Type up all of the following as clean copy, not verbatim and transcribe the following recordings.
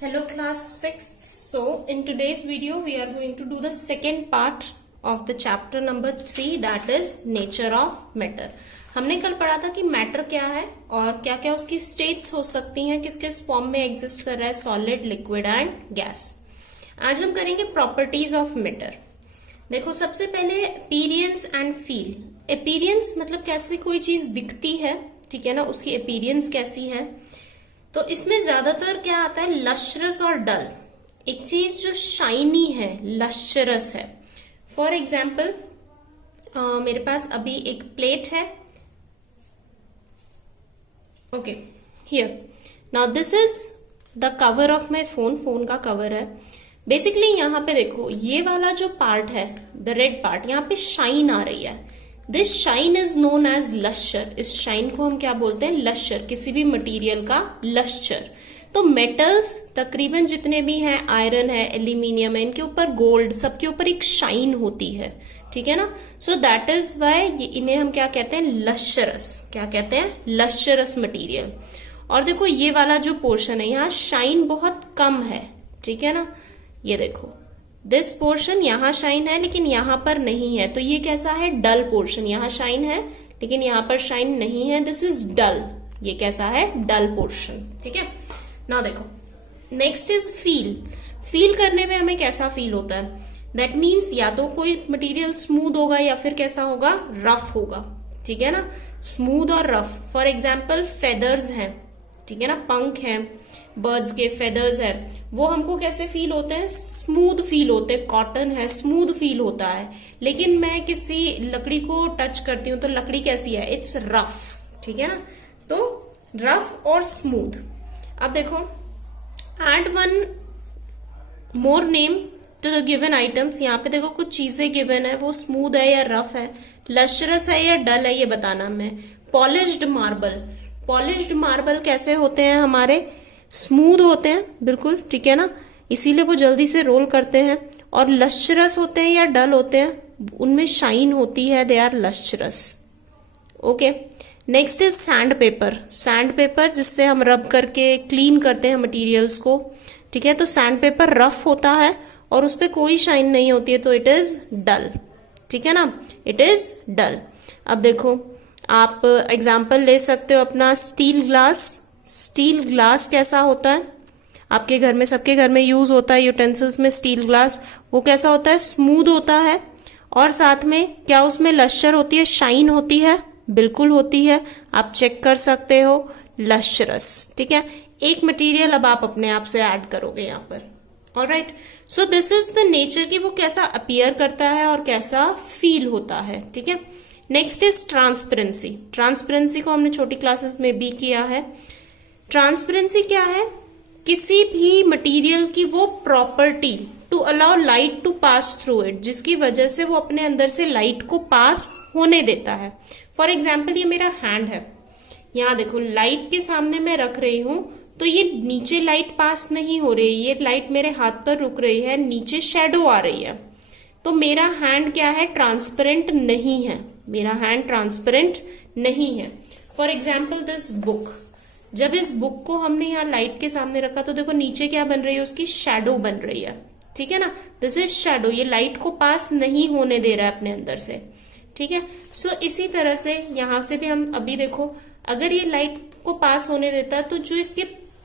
Hello class 6th. So in today's video we are going to do the second part of the chapter number 3 that is nature of matter. हमने कल पढ़ा था कि matter क्या है और क्या क्या उसकी स्टेट्स हो सकती हैं, किस किस फॉर्म में एग्जिस्ट कर रहा है, सॉलिड, लिक्विड एंड गैस. आज हम करेंगे प्रॉपर्टीज ऑफ मैटर. देखो सबसे पहले अपीयरेंस एंड फील. अपीयरेंस मतलब कैसे कोई चीज दिखती है, ठीक है ना, उसकी अपीयरेंस कैसी है. तो इसमें ज्यादातर क्या आता है, लश्रस और डल. एक चीज जो शाइनी है, लश्रस है. फॉर एग्जाम्पल मेरे पास अभी एक प्लेट है. Okay, here now this is the cover of my phone. Phone का कवर है. बेसिकली यहाँ पे देखो ये वाला जो पार्ट है, द रेड पार्ट, यहाँ पे शाइन आ रही है. This shine is known as lustre. इस शाइन को हम क्या बोलते हैं, लश्चर. किसी भी मटेरियल का लश्चर. तो मेटल्स तकरीबन जितने भी हैं, आयरन है, एल्यूमिनियम है, इनके ऊपर गोल्ड, सबके ऊपर एक शाइन होती है, ठीक है ना. सो दैट इज वाई इन्हें हम क्या कहते हैं, लश्चरस. क्या कहते हैं, लश्चरस मटेरियल. और देखो ये वाला जो पोर्शन है, यहाँ शाइन बहुत कम है, ठीक है ना. ये देखो दिस पोर्शन, यहाँ शाइन है लेकिन यहाँ पर नहीं है, तो ये कैसा है, डल पोर्शन. यहाँ शाइन है लेकिन यहाँ पर शाइन नहीं है, दिस इज डल. ये कैसा है, डल पोर्शन, ठीक है ना. देखो नेक्स्ट इज फील. फील करने में हमें कैसा फील होता है, दैट मीन्स या तो कोई मटेरियल स्मूथ होगा या फिर कैसा होगा, रफ होगा, ठीक है ना. स्मूथ और रफ. फॉर एग्जाम्पल फेदर्स हैं, ठीक है ना, पंख हैं, बर्ड्स के फेदर्स है, वो हमको कैसे फील होते हैं, स्मूथ फील होते हैं. कॉटन है, स्मूथ फील होता है. लेकिन मैं किसी लकड़ी को टच करती हूँ तो लकड़ी कैसी है, इट्स रफ, ठीक है ना. तो रफ और स्मूथ. अब देखो add one more name to the given items. यहाँ पे देखो कुछ चीजें गिवन है, वो स्मूथ है या रफ है, लश्चरस है या डल है, ये बताना हमें. Polished marble. पॉलिश्ड मार्बल कैसे होते हैं, हमारे स्मूथ होते हैं बिल्कुल, ठीक है ना, इसीलिए वो जल्दी से रोल करते हैं. और लश्चरस होते हैं या डल होते हैं, उनमें शाइन होती है, they are lustrous. Okay, next is sand paper. Sand paper जिससे हम रब करके क्लीन करते हैं मटेरियल्स को, ठीक है. तो सैंड पेपर रफ होता है और उस पर कोई शाइन नहीं होती है, तो इट इज डल, ठीक है ना, इट इज डल. अब देखो आप एग्जाम्पल ले सकते हो अपना स्टील ग्लास. स्टील ग्लास कैसा होता है, आपके घर में, सबके घर में यूज होता है यूटेंसिल्स में स्टील ग्लास. वो कैसा होता है, स्मूथ होता है. और साथ में क्या उसमें लश्चर होती है, शाइन होती है, बिल्कुल होती है. आप चेक कर सकते हो, लश्चरस, ठीक है. एक मटेरियल अब आप अपने आप से ऐड करोगे यहाँ पर. Alright, so this is the nature की वो कैसा अपीयर करता है और कैसा फील होता है, ठीक है. Next is transparency. ट्रांसपेरेंसी को हमने छोटी क्लासेस में भी किया है. ट्रांसपेरेंसी क्या है, किसी भी मटेरियल की वो property to allow light to pass through it, जिसकी वजह से वो अपने अंदर से लाइट को पास होने देता है. फॉर एग्जाम्पल ये मेरा हैंड है, यहाँ देखो लाइट के सामने मैं रख रही हूं, तो ये नीचे लाइट पास नहीं हो रही, ये लाइट मेरे हाथ पर रुक रही है, नीचे शेडो आ रही है. तो मेरा हैंड क्या है, ट्रांसपेरेंट नहीं है. मेरा हैंड ट्रांसपेरेंट नहीं है. For example this book. जब इस बुक को हमने यहाँ लाइट के सामने रखा तो देखो नीचे क्या बन रही है, उसकी शैडो बन रही है, ठीक है ना. This is shadow. ये लाइट को पास नहीं होने दे रहा है अपने अंदर से, ठीक है. सो इसी तरह से यहाँ से भी हम अभी देखो, अगर ये लाइट को पास होने देता तो जो इसके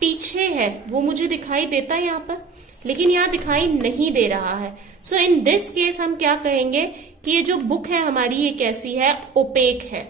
पीछे है वो मुझे दिखाई देता है यहाँ पर, लेकिन यहाँ दिखाई नहीं दे रहा है. सो इन दिस केस हम क्या कहेंगे कि ये जो बुक है हमारी, ये कैसी है, ओपेक है,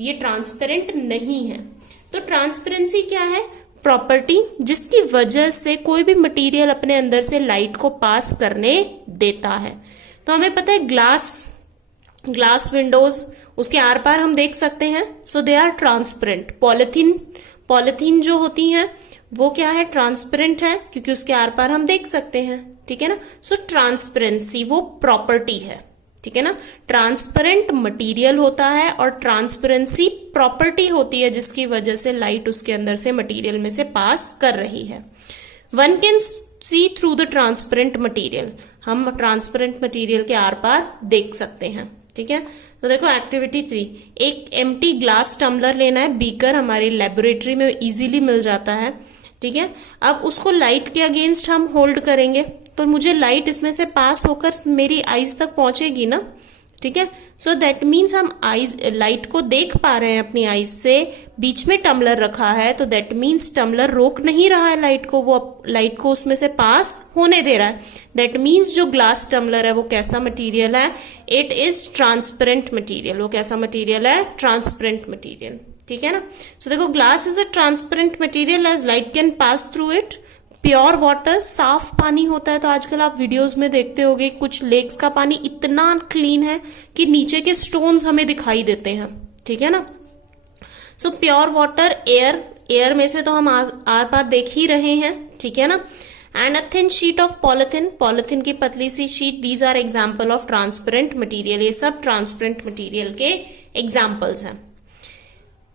ये ट्रांसपेरेंट नहीं है. तो ट्रांसपेरेंसी क्या है, प्रॉपर्टी जिसकी वजह से कोई भी मटेरियल अपने अंदर से लाइट को पास करने देता है. तो हमें पता है ग्लास विंडोज, उसके आर पार हम देख सकते हैं, सो दे आर ट्रांसपेरेंट. पॉलिथीन जो होती हैं वो क्या है, ट्रांसपेरेंट है, क्योंकि उसके आर पार हम देख सकते हैं, ठीक है ना. सो ट्रांसपेरेंसी वो प्रॉपर्टी है, ठीक है ना. ट्रांसपेरेंट मटेरियल होता है और ट्रांसपेरेंसी प्रॉपर्टी होती है जिसकी वजह से लाइट उसके अंदर से मटेरियल में से पास कर रही है. One can see through the transparent material. हम ट्रांसपेरेंट मटेरियल के आर पार देख सकते हैं, ठीक है. तो देखो एक्टिविटी 3, एक एम्प्टी ग्लास टम्बलर लेना है. बीकर हमारी लेबोरेटरी में इजीली मिल जाता है. ठीक है। अब उसको लाइट के अगेंस्ट हम होल्ड करेंगे तो मुझे लाइट इसमें से पास होकर मेरी आईज तक पहुंचेगी ना, ठीक है। सो दैट मीन्स हम आईज लाइट को देख पा रहे हैं अपनी आईज से, बीच में टम्बलर रखा है तो दैट मीन्स टम्बलर रोक नहीं रहा है लाइट को, वो लाइट को उसमें से पास होने दे रहा है। दैट मीन्स जो ग्लास टम्बलर है वो कैसा मटेरियल है, इट इज ट्रांसपेरेंट मटेरियल। वो कैसा मटेरियल है, ट्रांसपेरेंट मटेरियल, ठीक है ना। सो देखो glass is a transparent material as light can pass through it. Pure water, साफ पानी होता है, तो आजकल आप वीडियोस में देखते होगे कुछ लेक्स का पानी इतना क्लीन है कि नीचे के स्टोन्स हमें दिखाई देते हैं, ठीक है ना। So pure water, air, air में से तो हम आर पार देख ही रहे हैं, ठीक है ना। And a thin sheet of polythene, polythene की पतली सी sheet, these are example of transparent material. ये सब ट्रांसपेरेंट मटीरियल के एग्जाम्पल्स हैं।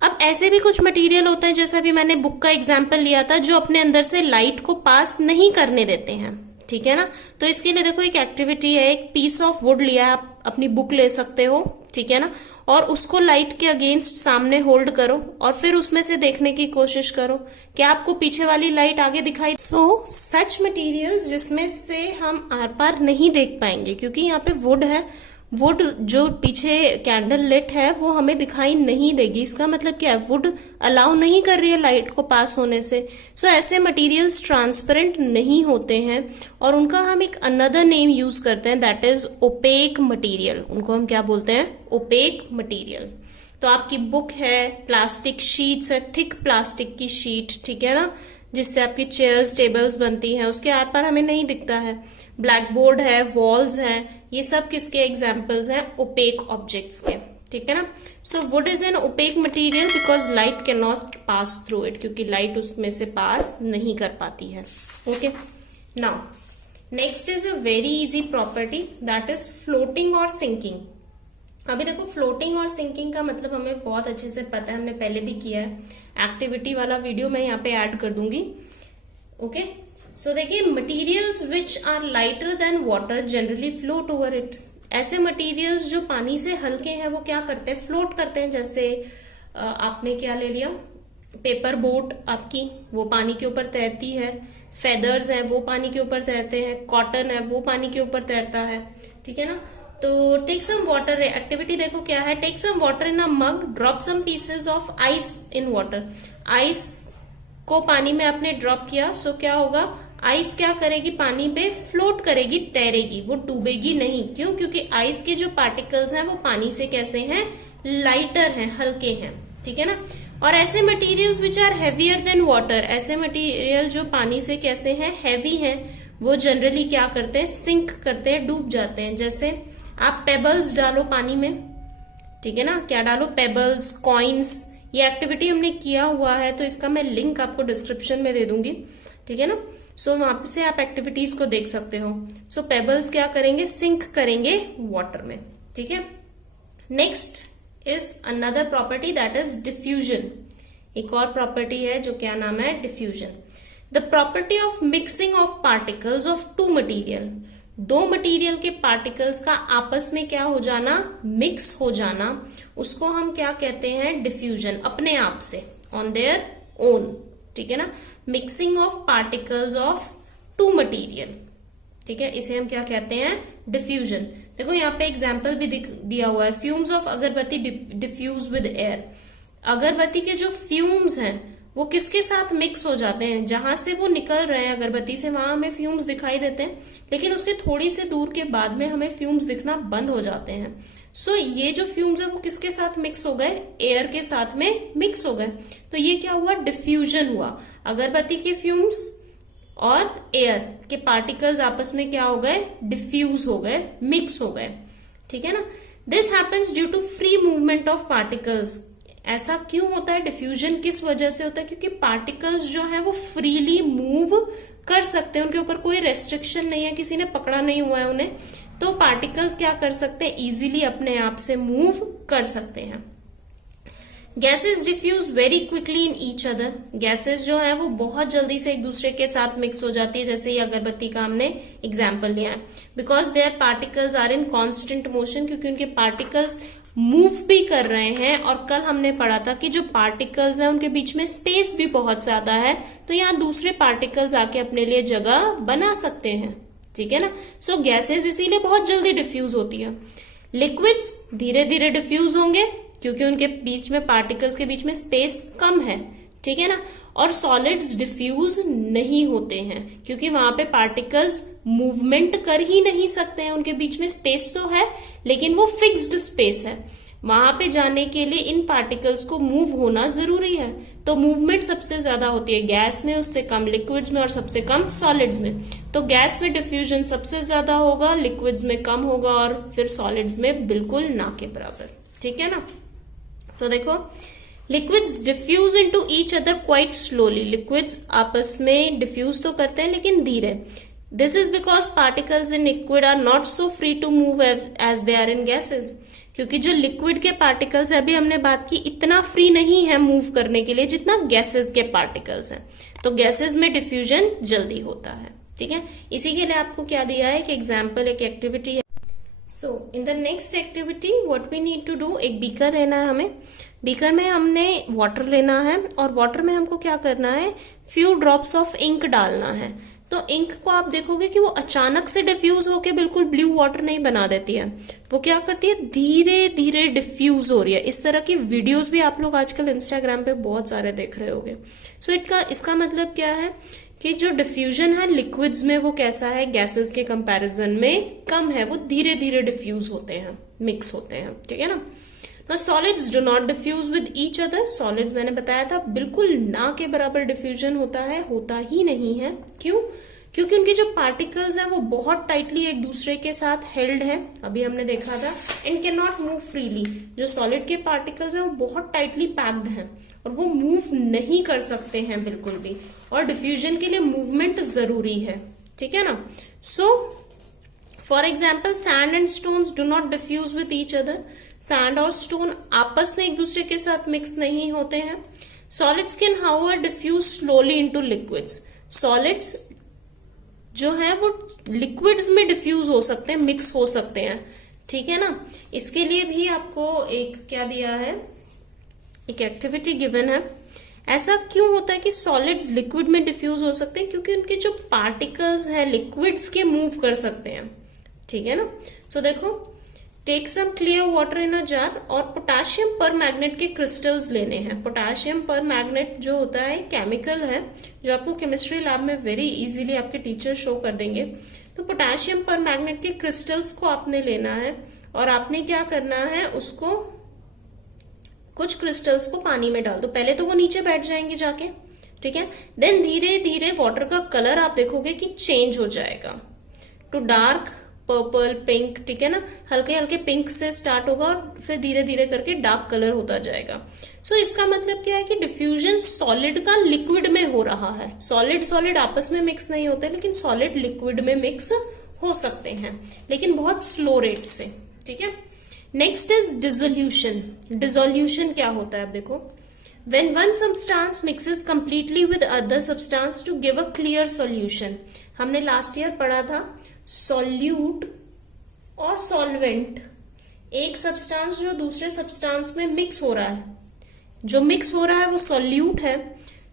अब ऐसे भी कुछ मटेरियल होते हैं, जैसा भी मैंने बुक का एग्जाम्पल लिया था, जो अपने अंदर से लाइट को पास नहीं करने देते हैं, ठीक है ना। तो इसके लिए देखो एक एक्टिविटी है, एक पीस ऑफ वुड लिया, आप अपनी बुक ले सकते हो, ठीक है ना, और उसको लाइट के अगेंस्ट सामने होल्ड करो और फिर उसमें से देखने की कोशिश करो क्या आपको पीछे वाली लाइट आगे दिखाई। सो सच मटेरियल्स जिसमें से हम आर पार नहीं देख पाएंगे, क्योंकि यहाँ पे वुड है, वुड जो पीछे कैंडल लिट है वो हमें दिखाई नहीं देगी। इसका मतलब क्या है, वुड अलाउ नहीं कर रही है लाइट को पास होने से। सो ऐसे मटेरियल्स ट्रांसपेरेंट नहीं होते हैं और उनका हम एक अनदर नेम यूज करते हैं, दैट इज ओपेक मटेरियल। उनको हम क्या बोलते हैं, ओपेक मटेरियल। तो आपकी बुक है, प्लास्टिक शीट्स है, थिक प्लास्टिक की शीट, ठीक है ना, जिससे आपकी चेयर्स टेबल्स बनती हैं, उसके आर पार हमें नहीं दिखता है। ब्लैक बोर्ड है, वॉल्स हैं, ये सब किसके एग्जाम्पल्स हैं, ओपेक ऑब्जेक्ट्स के, ठीक है ना। So would is an opaque material because light can not pass through it, क्योंकि लाइट उसमें से पास नहीं कर पाती है। Okay, now next is a very easy property, that is floating और सिंकिंग। अभी देखो फ्लोटिंग और सिंकिंग का मतलब हमें बहुत अच्छे से पता है, हमने पहले भी किया है। एक्टिविटी वाला वीडियो मैं यहाँ पे ऐड कर दूंगी। ओके, सो देखिए, materials which are lighter than water generally float over it. ऐसे मटेरियल्स जो पानी से हल्के हैं वो क्या करते हैं, फ्लोट करते हैं। जैसे आपने क्या ले लिया, पेपर बोट आपकी, वो पानी के ऊपर तैरती है। फेदर्स हैं वो पानी के ऊपर तैरते हैं। कॉटन है वो पानी के ऊपर तैरता है, ठीक है ना। तो टेक सम वाटर, एक्टिविटी देखो क्या है, take some water in a mug, drop some pieces of ice in water. Ice को पानी में आपने ड्रॉप किया, सो क्या होगा, आइस क्या करेगी, पानी पे फ्लोट करेगी, तैरेगी, वो डूबेगी नहीं। क्यों, क्योंकि आइस के जो पार्टिकल्स हैं वो पानी से कैसे हैं, लाइटर हैं, हल्के हैं, ठीक है ना। और ऐसे materials which are heavier than water, ऐसे मटेरियल जो पानी से कैसे हैं, हैवी हैं, वो जनरली क्या करते हैं, सिंक करते हैं, डूब जाते हैं। जैसे आप पेबल्स डालो पानी में, ठीक है ना, क्या डालो, पेबल्स, कॉइन्स। ये एक्टिविटी हमने किया हुआ है तो इसका मैं लिंक आपको डिस्क्रिप्शन में दे दूंगी, ठीक है ना। सो वहां से आप एक्टिविटीज को देख सकते हो। सो पेबल्स क्या करेंगे, सिंक करेंगे वाटर में, ठीक है। Next is another property, that is diffusion. एक और प्रॉपर्टी है जो क्या नाम है, diffusion. The property of mixing of particles of two material, दो मटेरियल के पार्टिकल्स का आपस में क्या हो जाना, मिक्स हो जाना, उसको हम क्या कहते हैं, डिफ्यूजन, अपने आप से, ऑन देयर ओन, ठीक है ना। Mixing of particles of two material, ठीक है, इसे हम क्या कहते हैं, डिफ्यूजन। देखो यहाँ पे एग्जाम्पल भी दिया हुआ है, फ्यूम्स ऑफ अगरबत्ती डिफ्यूज विद एयर। अगरबत्ती के जो फ्यूम्स हैं वो किसके साथ मिक्स हो जाते हैं, जहां से वो निकल रहे हैं अगरबत्ती से, वहां हमें फ्यूम्स दिखाई देते हैं, लेकिन उसके थोड़ी से दूर के बाद में हमें फ्यूम्स दिखना बंद हो जाते हैं। सो ये जो फ्यूम्स है वो किसके साथ मिक्स हो गए, एयर के साथ में मिक्स हो गए। तो ये क्या हुआ, डिफ्यूजन हुआ। अगरबत्ती के फ्यूम्स और एयर के पार्टिकल्स आपस में क्या हो गए, डिफ्यूज हो गए, मिक्स हो गए, ठीक है ना। This happens due to free movement of particles. ऐसा क्यों होता है, डिफ्यूजन किस वजह से होता है, क्योंकि पार्टिकल्स जो है वो फ्रीली मूव कर सकते हैं, उनके ऊपर कोई रेस्ट्रिक्शन नहीं है, किसी ने पकड़ा नहीं हुआ है उन्हें, तो पार्टिकल्स क्या कर सकते हैं, इजीली अपने आप से मूव कर सकते हैं। Gases diffuse very quickly in each other, gases जो है वो बहुत जल्दी से एक दूसरे के साथ मिक्स हो जाती है, जैसे ये अगरबत्ती का हमने एग्जाम्पल लिया है। Because their particles are in constant motion, क्योंकि उनके पार्टिकल्स मूव भी कर रहे हैं, और कल हमने पढ़ा था कि जो पार्टिकल्स हैं उनके बीच में स्पेस भी बहुत ज्यादा है, तो यहाँ दूसरे पार्टिकल्स आके अपने लिए जगह बना सकते हैं, ठीक है ना। सो गैसेस इसीलिए बहुत जल्दी डिफ्यूज होती है। लिक्विड्स धीरे धीरे डिफ्यूज होंगे क्योंकि उनके बीच में पार्टिकल्स के बीच में स्पेस कम है, ठीक है ना। और सॉलिड्स डिफ्यूज नहीं होते हैं क्योंकि वहां पे पार्टिकल्स मूवमेंट कर ही नहीं सकते हैं, उनके बीच में स्पेस तो है लेकिन वो फिक्स्ड स्पेस है। वहां पे जाने के लिए इन पार्टिकल्स को मूव होना जरूरी है, तो मूवमेंट सबसे ज्यादा होती है गैस में, उससे कम लिक्विड्स में और सबसे कम सॉलिड्स में। तो गैस में डिफ्यूजन सबसे ज्यादा होगा, लिक्विड्स में कम होगा और फिर सॉलिड्स में बिल्कुल ना के बराबर, ठीक है ना। तो देखो liquids diffuse into each other quite slowly, liquids आपस में डिफ्यूज तो करते हैं लेकिन धीरे। This is because particles in liquid are not so free to move as they are in gases, क्योंकि जो लिक्विड के पार्टिकल्स है, अभी हमने बात की, इतना फ्री नहीं है मूव करने के लिए जितना गैसेज के पार्टिकल्स हैं। तो गैसेज में डिफ्यूजन जल्दी होता है, ठीक है। इसी के लिए आपको क्या दिया है, एक एग्जाम्पल, एक एक्टिविटी है। So in the next activity what we need to do, एक बीकर लेना है हमें, बीकर में हमने वाटर लेना है और वाटर में हमको क्या करना है, फ्यू ड्रॉप्स ऑफ इंक डालना है। तो इंक को आप देखोगे कि वो अचानक से डिफ्यूज होके बिल्कुल ब्लू वाटर नहीं बना देती है, वो क्या करती है, धीरे धीरे डिफ्यूज हो रही है। इस तरह की वीडियोस भी आप लोग आजकल इंस्टाग्राम पे बहुत सारे देख रहे होंगे। सो इसका मतलब क्या है कि जो डिफ्यूजन है लिक्विड्स में वो कैसा है, गैसेस के कंपैरिजन में कम है, वो धीरे धीरे डिफ्यूज होते हैं, मिक्स होते हैं, ठीक है ना। Now solids do not diffuse with each other, solids मैंने बताया था बिल्कुल ना के बराबर डिफ्यूजन होता है, होता ही नहीं है। क्यों? क्योंकि उनके जो पार्टिकल्स हैं वो बहुत टाइटली एक दूसरे के साथ हेल्ड है, अभी हमने देखा था, and can not move freely. जो सॉलिड के पार्टिकल्स हैं वो बहुत टाइटली पैक्ड हैं और वो मूव नहीं कर सकते हैं बिल्कुल भी, और डिफ्यूजन के लिए मूवमेंट जरूरी है, ठीक है ना। So for example sand and stones do not diffuse with each other, sand और स्टोन आपस में एक दूसरे के साथ मिक्स नहीं होते हैं। Solids can however diffuse slowly into liquids, solids जो है वो लिक्विड्स में डिफ्यूज हो सकते हैं, मिक्स हो सकते हैं, ठीक है ना। इसके लिए भी आपको एक क्या दिया है, एक एक्टिविटी गिवन है। ऐसा क्यों होता है कि सॉलिड्स लिक्विड में डिफ्यूज हो सकते हैं, क्योंकि उनके जो पार्टिकल्स हैं लिक्विड्स के मूव कर सकते हैं, ठीक है ना। सो देखो, take some clear water in a jar, और पोटाशियम पर मैग्नेट के क्रिस्टल्स लेने हैं। पोटाशियम पर मैग्नेट जो होता है केमिकल है जो आपको केमिस्ट्री लैब में वेरी इजीली आपके टीचर शो कर देंगे। तो पोटाशियम पर मैग्नेट के क्रिस्टल्स को आपने लेना है और आपने क्या करना है, उसको कुछ क्रिस्टल्स को पानी में डाल दो। पहले तो वो नीचे बैठ जाएंगे जाके, ठीक है। देन धीरे धीरे वाटर का कलर आप देखोगे कि चेंज हो जाएगा टू डार्क पर्पल, पिंक, ठीक है ना। हल्के हल्के पिंक से स्टार्ट होगा और फिर धीरे धीरे करके डार्क कलर होता जाएगा। सो इसका मतलब क्या है कि डिफ्यूजन सॉलिड का लिक्विड में हो रहा है। सॉलिड सॉलिड आपस में मिक्स नहीं होते, लेकिन सॉलिड लिक्विड में मिक्स हो सकते हैं, लेकिन बहुत स्लो रेट से, ठीक है। Next is dissolution. डिसोल्यूशन क्या होता है, अब देखो, when one substance mixes completely with other substance to give a clear solution। हमने लास्ट ईयर पढ़ा था सॉल्यूट और सॉल्वेंट, एक सब्सटेंस जो दूसरे सब्सटेंस में मिक्स हो रहा है, जो मिक्स हो रहा है वो सॉल्यूट है,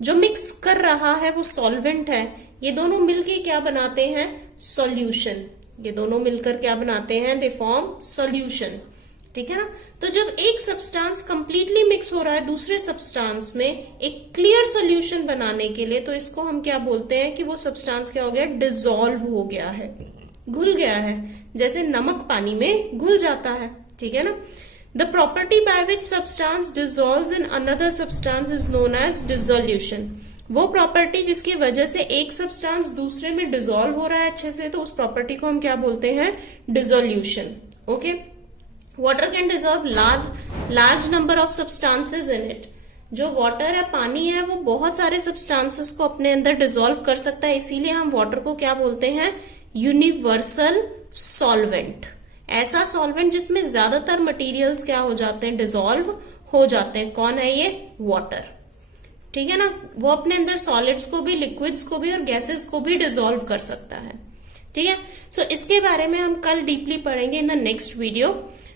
जो मिक्स कर रहा है वो सॉल्वेंट है। ये दोनों मिलके क्या बनाते हैं, सॉल्यूशन। ये दोनों मिलकर क्या बनाते हैं, दे फॉर्म सॉल्यूशन, ठीक है ना। तो जब एक सब्सटेंस कंप्लीटली मिक्स हो रहा है दूसरे सब्सटेंस में एक क्लियर सॉल्यूशन बनाने के लिए, तो इसको हम क्या बोलते हैं कि वो सब्सटेंस क्या हो गया, डिसॉल्व हो गया है, घुल गया है, जैसे नमक पानी में घुल जाता है, ठीक है ना। The property by which substance dissolves in another substance is known as dissolution. वो प्रॉपर्टी जिसकी वजह से एक सब्सटेंस दूसरे में डिसॉल्व हो रहा है अच्छे से, तो उस प्रॉपर्टी को हम क्या बोलते हैं, dissolution, okay. Water can dissolve large number of substances in it. जो वाटर है, पानी है, वो बहुत सारे सब्सटेंसेस को अपने अंदर डिसॉल्व कर सकता है, इसीलिए हम वाटर को क्या बोलते हैं, यूनिवर्सल सॉल्वेंट। ऐसा सॉल्वेंट जिसमें ज्यादातर मटेरियल्स क्या हो जाते हैं, डिसॉल्व हो जाते हैं। कौन है ये, वाटर, ठीक है ना। वो अपने अंदर सॉलिड्स को भी, लिक्विड्स को भी और गैसेस को भी डिसॉल्व कर सकता है, ठीक है। सो इसके बारे में हम कल डीपली पढ़ेंगे in the next video.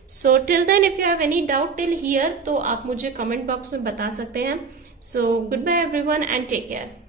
So till then if you have any doubt till here तो आप मुझे कमेंट बॉक्स में बता सकते हैं. So good bye everyone and take care.